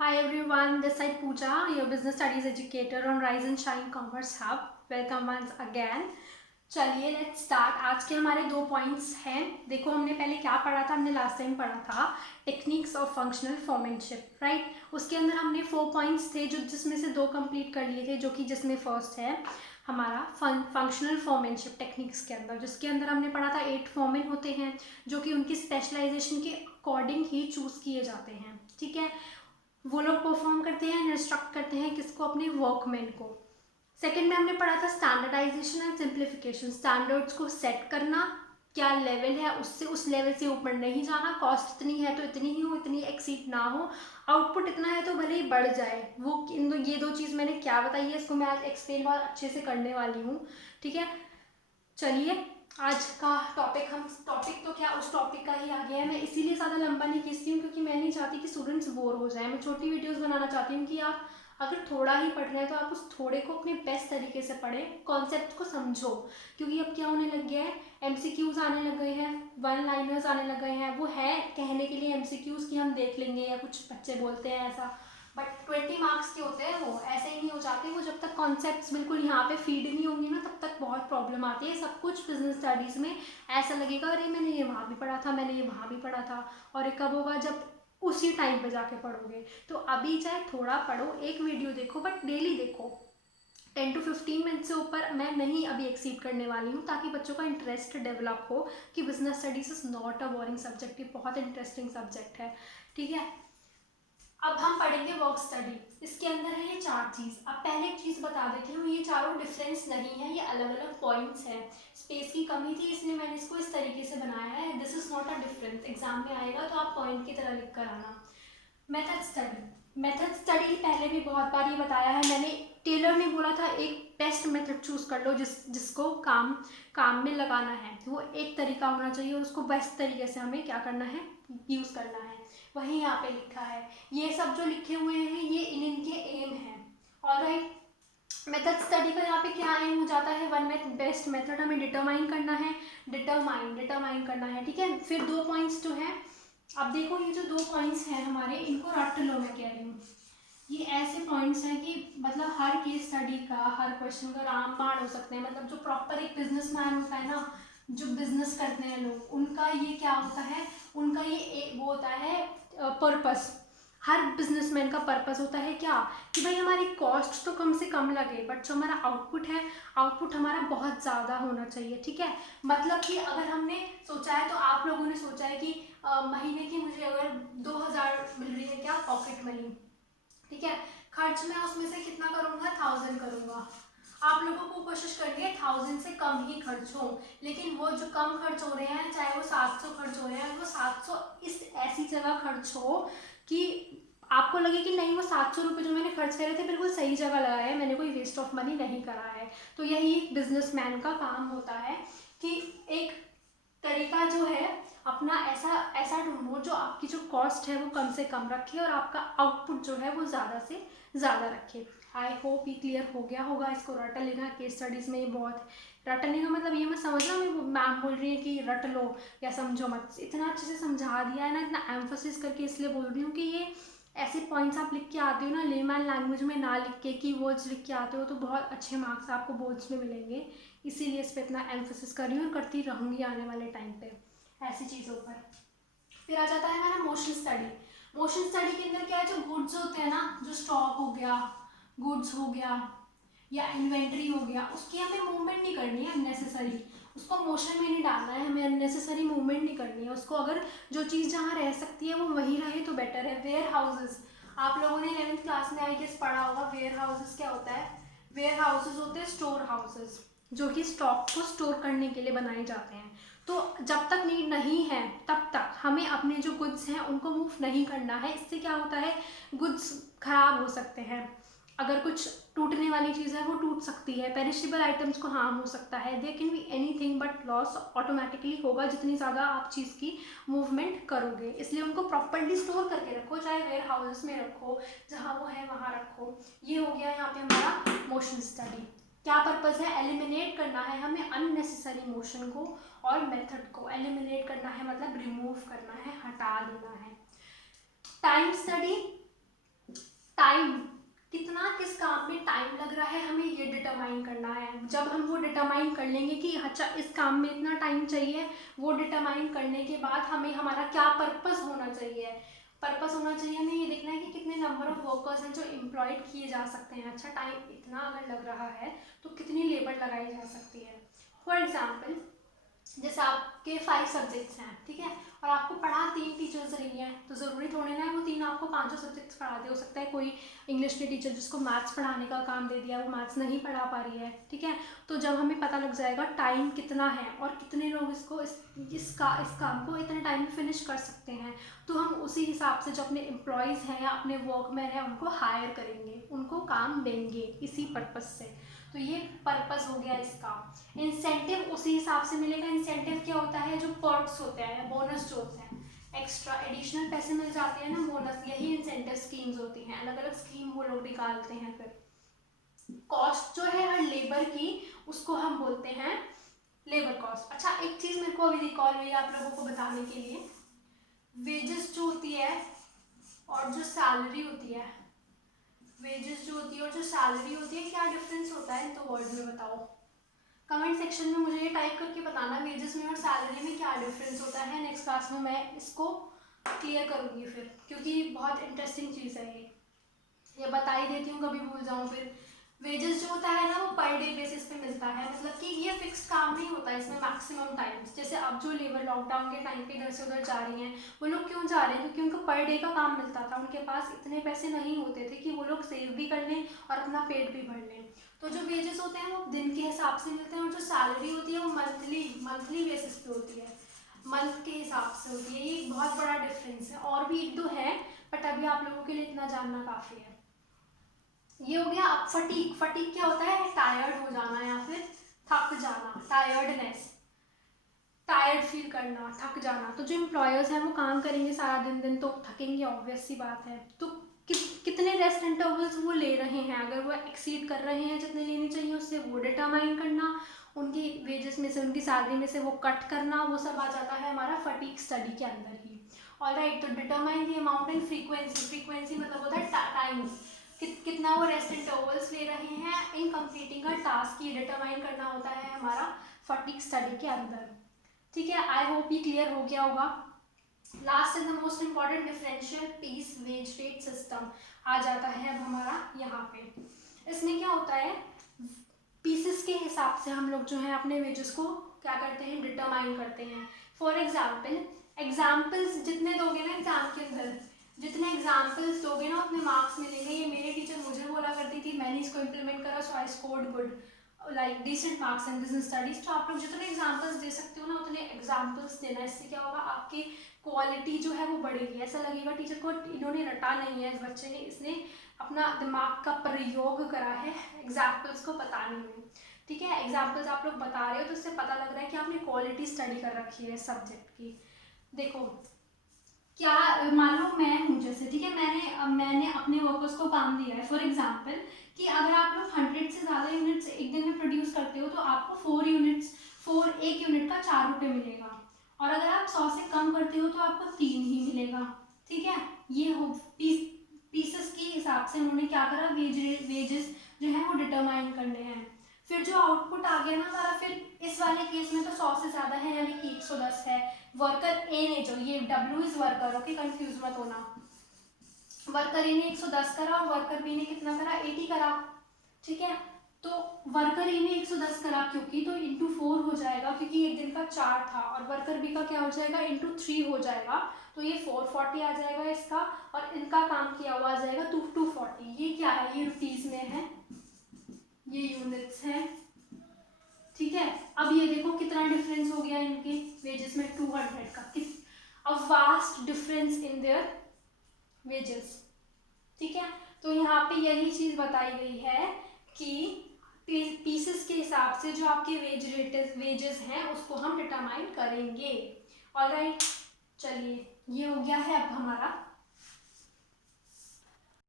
Hi everyone, this side Pooja, your business studies educator on Rise and Shine Commerce Hub. Welcome once again. चलिए let's start. आज के हमारे 2 points हैं। देखो हमने पहले क्या पढ़ा था, हमने लास्ट टाइम पढ़ा था techniques of functional foremanship, right. उसके अंदर हमने 4 पॉइंट्स थे जो जिसमें से 2 कंप्लीट कर लिए थे, जो कि जिसमें फर्स्ट है हमारा फंक्शनल फोरमैनशिप टेक्निक्स के अंदर, जिसके अंदर हमने पढ़ा था 8 फोरमैन होते हैं जो कि उनकी स्पेशलाइजेशन के अकॉर्डिंग ही चूज़ किए जाते हैं, ठीक है। वो लोग परफॉर्म करते हैं, इंस्ट्रक्ट करते हैं किसको, अपने वर्कमैन को। सेकंड में हमने पढ़ा था स्टैंडर्डाइजेशन एंड सिंप्लीफिकेशन, स्टैंडर्ड्स को सेट करना, क्या लेवल है उससे उस लेवल से ऊपर नहीं जाना, कॉस्ट इतनी है तो इतनी ही हो, इतनी एक्सीड ना हो, आउटपुट इतना है तो भले ही बढ़ जाए। वो ये दो चीज़ मैंने क्या बताई है, इसको मैं आज एक्सप्लेन बहुत अच्छे से करने वाली हूँ, ठीक है। चलिए आज का टॉपिक तो क्या उस टॉपिक का ही आ गया है। मैं इसीलिए ज़्यादा लंबा नहीं खींचती हूँ क्योंकि मैं नहीं चाहती कि स्टूडेंट्स बोर हो जाए। मैं छोटी वीडियोस बनाना चाहती हूँ कि आप अगर थोड़ा ही पढ़ रहे हैं तो आप उस थोड़े को अपने बेस्ट तरीके से पढ़ें, कॉन्सेप्ट को समझो। क्योंकि अब क्या होने लग गया है, एमसीक्यूज आने लग गए हैं, वन लाइनर्स आने लग गए हैं। वो है कहने के लिए एमसीक्यूज कि हम देख लेंगे, या कुछ बच्चे बोलते हैं ऐसा, बट 20 मार्क्स के होते हैं। वो ऐसे ही नहीं हो जाते। वो जब तक कॉन्सेप्ट्स बिल्कुल यहाँ पे फीड नहीं होंगे ना, तब तक बहुत प्रॉब्लम आती है। सब कुछ बिजनेस स्टडीज़ में ऐसा लगेगा अरे मैंने ये वहाँ भी पढ़ा था, मैंने ये वहाँ भी पढ़ा था, और ये कब होगा, जब उसी टाइम पे जाके पढ़ोगे। तो अभी चाहे थोड़ा पढ़ो, एक वीडियो देखो, बट डेली देखो। 10 to 15 मिनट से ऊपर मैं नहीं अभी एक्सीड करने वाली हूँ, ताकि बच्चों का इंटरेस्ट डेवलप हो कि business studies is not a boring subject, ये बहुत इंटरेस्टिंग सब्जेक्ट है, ठीक है। अब हम पढ़ेंगे वर्क स्टडी। इसके अंदर है ये 4 चीज़। अब पहले एक चीज़ बता देती हूँ, ये चारों डिफरेंस नहीं है, ये अलग अलग पॉइंट्स हैं। स्पेस की कमी थी इसलिए मैंने इसको इस तरीके से बनाया है। This is not a difference, exam में आएगा तो आप पॉइंट की तरह लिख कर आना। मेथड स्टडी, मेथड स्टडी पहले भी बहुत बार ये बताया है मैंने। टेलर ने बोला था एक बेस्ट मेथड चूज कर लो जिसको काम काम में लगाना है। वो एक तरीका होना चाहिए और उसको बेस्ट तरीके से हमें क्या करना है, यूज करना है। वही यहाँ पे लिखा है। ये सब जो लिखे हुए हैं ये इनके एम है। ऑलराइट, मेथड स्टडी का यहाँ पे क्या एम हो जाता है, वन में बेस्ट मेथड हमें डिटरमाइन करना है, डिटरमाइन करना है, ठीक है। फिर 2 पॉइंट्स जो है, अब देखो ये जो 2 पॉइंट्स हैं हमारे, इनको रट लो। मैं कह रही हूँ ये ऐसे पॉइंट्स हैं कि मतलब हर केस स्टडी का, हर क्वेश्चन का रामबाण हो सकते हैं। मतलब जो प्रॉपर एक बिजनेसमैन होता है ना, जो बिजनेस करते हैं लोग, उनका ये क्या होता है, उनका ये वो होता है पर्पस। हर बिजनेसमैन का पर्पस होता है क्या, कि भाई हमारी कॉस्ट तो कम से कम लगे, बट जो हमारा आउटपुट है, आउटपुट हमारा बहुत ज़्यादा होना चाहिए, ठीक है। मतलब कि अगर हमने सोचा है, तो आप लोगों ने सोचा है कि महीने की मुझे अगर 2000 मिल रही है क्या पॉकेट मनी, ठीक है। खर्च मैं उसमें से कितना करूंगा, 1000 करूंगा। आप लोगों को कोशिश करनी है 1000 से कम ही खर्च हो। लेकिन वो जो कम खर्च हो रहे हैं, चाहे वो 700 खर्च हो रहे हैं, वो 700 इस ऐसी जगह खर्च हो कि आपको लगे कि नहीं, वो 700 रुपये जो मैंने खर्च करे थे बिल्कुल सही जगह लगाए हैं, मैंने कोई वेस्ट ऑफ मनी नहीं करा है। तो यही एक बिजनेसमैन का काम होता है कि एक तरीका जो है अपना ऐसा ऐसा ढूंढो जो आपकी जो कॉस्ट है वो कम से कम रखे और आपका आउटपुट जो है वो ज़्यादा से ज़्यादा रखे। आई होप ये क्लियर हो गया होगा। इसको रट लेना, केस स्टडीज़ में ये बहुत रटने का मतलब ये मत समझना मैम बोल रही है कि रट लो या समझो मत। इतना अच्छे से समझा दिया है ना, इतना एम्फोसिस करके इसलिए बोल रही हूँ कि ये ऐसे पॉइंट्स आप लिख के आते हो ना लेमैन लैंग्वेज में, ना लिख के की वर्ड्स लिख के आते हो, तो बहुत अच्छे मार्क्स आपको बोर्ड्स में मिलेंगे। इसीलिए इस पर इतना एम्फोसिस कर रही हूँ और करती रहूँगी आने वाले टाइम पे ऐसी चीज़ों पर। फिर आ जाता है हमारा मोशन स्टडी। मोशन स्टडी के अंदर क्या है, जो गुड्स होते हैं ना, जो स्टॉक हो गया, गुड्स हो गया या इन्वेंट्री हो गया, उसकी हमें मूवमेंट नहीं करनी है अननेसेसरी। उसको मोशन में नहीं डालना है, हमें अननेसेसरी मूवमेंट नहीं करनी है उसको। अगर जो चीज़ जहाँ रह सकती है वो वहीं रहे तो बेटर है। वेयर हाउसेज, आप लोगों ने 11th क्लास में आई गेस पढ़ा होगा। वेयर हाउसेज क्या होता है, वेयर हाउसेज होते हैं स्टोर हाउसेज, जो कि स्टॉक को स्टोर करने के लिए बनाए जाते हैं। तो जब तक नीड नहीं है तब तक हमें अपने जो गुड्स हैं उनको मूव नहीं करना है। इससे क्या होता है, गुड्स खराब हो सकते हैं। अगर कुछ टूटने वाली चीज़ है वो टूट सकती है, पेरिशेबल आइटम्स को हार्म हो सकता है। They can be anything but loss automatically होगा जितनी ज़्यादा आप चीज़ की मूवमेंट करोगे। इसलिए उनको प्रॉपरली स्टोर करके रखो, चाहे वेयर हाउसेस में रखो, जहाँ वो है वहाँ रखो। ये हो गया यहाँ पे हमारा मोशन स्टडी। क्या पर्पज़ है, एलिमिनेट करना है हमें अननेसेसरी मोशन को और मेथड को। एलिमिनेट करना है मतलब रिमूव करना है, हटा देना है। टाइम स्टडी, टाइम, कितना किस काम में टाइम लग रहा है हमें ये डिटरमाइन करना है। जब हम वो डिटरमाइन कर लेंगे कि अच्छा इस काम में इतना टाइम चाहिए, वो डिटरमाइन करने के बाद हमें हमारा क्या पर्पस होना चाहिए। पर्पस होना चाहिए हमें ये देखना है कि कितने नंबर ऑफ वर्कर्स हैं जो एम्प्लॉयड किए जा सकते हैं। अच्छा टाइम इतना अगर लग रहा है तो कितनी लेबर लगाई जा सकती है। फॉर एग्जाम्पल जैसे आपके 5 सब्जेक्ट्स हैं, ठीक है, और आपको पढ़ा 3 टीचर्स रही हैं, तो ज़रूरी थोड़ी ना है वो 3 आपको 5 सब्जेक्ट्स पढ़ाते। हो सकता है कोई इंग्लिश के टीचर जिसको मैथ्स पढ़ाने का काम दे दिया, वो मैथ्स नहीं पढ़ा पा रही है, ठीक है। तो जब हमें पता लग जाएगा टाइम कितना है और कितने लोग इसको इस काम को इतने टाइम में फिनिश कर सकते हैं, तो हम उसी हिसाब से जो अपने एम्प्लॉयज़ हैं या अपने वर्कमैन हैं उनको हायर करेंगे, उनको काम देंगे इसी पर्पज़ से। तो ये पर्पस हो गया इसका। इंसेंटिव उसी हिसाब से मिलेगा। इंसेंटिव क्या होता है, जो पर्क्स होते हैं, बोनस जो होते हैं, एक्स्ट्रा एडिशनल पैसे मिल जाते हैं ना, बोनस, यही इंसेंटिव स्कीम्स होती हैं। अलग अलग स्कीम वो लोग निकालते हैं। फिर कॉस्ट जो है हर लेबर की, उसको हम बोलते हैं लेबर कॉस्ट। अच्छा एक चीज मेरे को अभी रिकॉल हुई आप लोगों को बताने के लिए, वेजेस जो होती है और जो सैलरी होती है, वेजेस जो होती है और जो सैलरी होती है, क्या डिफरेंस होता है तो वर्ड में बताओ। कमेंट सेक्शन में मुझे ये टाइप करके बताना वेजेस में और सैलरी में क्या डिफरेंस होता है। नेक्स्ट क्लास में मैं इसको क्लियर करूँगी फिर, क्योंकि बहुत इंटरेस्टिंग चीज़ है ये बता ही देती हूँ, कभी भूल जाऊँ फिर। वेजेस जो होता है ना वो पर डे बेसिस पे मिलता है, मतलब कि ये फिक्स्ड काम नहीं होता है, इसमें मैक्सिमम टाइम्स। जैसे अब जो लेबर लॉकडाउन के टाइम पे इधर से उधर जा रही हैं, वो लोग क्यों जा रहे हैं, क्योंकि उनको पर डे का काम मिलता था, उनके पास इतने पैसे नहीं होते थे कि वो लोग सेव भी कर लें और अपना पेट भी भर लें। तो जो वेजेस होते हैं वो दिन के हिसाब से मिलते हैं, और जो सैलरी होती है वो मंथली बेसिस पे होती है, मंथ के हिसाब से होती है। ये एक बहुत बड़ा डिफरेंस है, और भी एक दो है बट अभी आप लोगों के लिए इतना जानना काफ़ी है। ये हो गया। अब फटीग, फटीग क्या होता है, टायर्ड हो जाना या फिर थक जाना, टायर्डनेस, टायर्ड फील करना, थक जाना। तो जो एम्प्लॉयर्स हैं वो काम करेंगे सारा दिन तो थकेंगे, ऑब्वियस सी बात है। तो कितने रेस्ट इंटरवल्स वो ले रहे हैं, अगर वो एक्सीड कर रहे हैं जितने लेने चाहिए उससे, वो डिटरमाइन करना, उनकी वेजेस में से, उनकी सैलरी में से वो कट करना, वो सब आ जाता है हमारा फटीग स्टडी के अंदर ही। ऑलराइट, तो determine the amount and frequency, frequency मतलब होता है टाइम, कितना वो रेस्ट इंटरवल्स ले रहे हैं इन कंप्लीटिंग अ टास्क, ये डिटरमाइन करना होता है हमारा फटीग स्टडी के अंदर। ठीक है, आई होप ये क्लियर हो गया होगा। Last and the most important, differential piece wage rate system आ जाता है अब हमारा यहाँ पे। इसमें क्या होता है, पीसेस के हिसाब से हम लोग जो है अपने वेजेस को क्या करते हैं, डिटरमाइन करते हैं। फॉर एग्जाम्पल, एग्जाम्पल्स जितने दोगे ना एग्जाम के अंदर, जितने एग्जाम्पल्स दोगे ना उतने मार्क्स मिलेंगे। ये मेरे टीचर मुझे बोला करती थी, मैंने इसको इम्प्लीमेंट करा, so I scored good, like decent marks in business studies. तो आप लोग जितने एग्जाम्पल्स दे सकते हो ना उतने एग्जाम्पल्स देना, इससे क्या होगा, आपकी क्वालिटी जो है वो बढ़ेगी। ऐसा लगेगा टीचर को इन्होंने रटा नहीं है, इस बच्चे ने, इसने अपना दिमाग का प्रयोग करा है एग्जाम्पल्स को बताने में। ठीक है, एग्जाम्पल्स आप लोग बता रहे हो तो इससे पता लग रहा है कि आपने क्वालिटी स्टडी कर रखी है सब्जेक्ट की। देखो क्या, मान लो मैं हूँ जैसे, ठीक है, मैंने अपने वर्कर्स को काम दिया है। फॉर एग्जाम्पल कि अगर आप लोग 100 से ज़्यादा यूनिट्स एक दिन में प्रोड्यूस करते हो तो आपको 4 एक यूनिट का 4 रुपये मिलेगा, और अगर आप 100 से कम करते हो तो आपको 3 ही मिलेगा। ठीक है, ये हो पीसेस के हिसाब से उन्होंने क्या करा, वेजेस जो है वो डिटरमाइन करने हैं। फिर जो आउटपुट आ गया ना हमारा, फिर इस वाले केस में तो 100 से ज़्यादा है यानी कि 110 है। वर्कर ए ने, जो ये W is worker, okay confuse मत होना, वर्कर ए ने 110 करा और वर्कर बी ने कितना करा, 80 करा। ठीक है, तो वर्कर ए ने 110 करा क्योंकि, तो इंटू 4 हो जाएगा क्योंकि एक दिन का 4 था, और वर्कर बी का क्या हो जाएगा, इंटू 3 हो जाएगा, तो ये 440 आ जाएगा इसका, और इनका काम किया हुआ आ जाएगा 240। ये क्या है, ये रुपीज में है, ये यूनिट्स है। ठीक है, अब ये देखो कितना डिफरेंस हो गया इनके वेजेस में, 200 का, a vast difference in their wages. ठीक है, तो यहाँ पे यही चीज बताई गई है कि पीसेस के हिसाब से जो आपके वेजेस हैं उसको हम डिटरमाइन करेंगे। ऑलराइट, चलिए ये हो गया है अब हमारा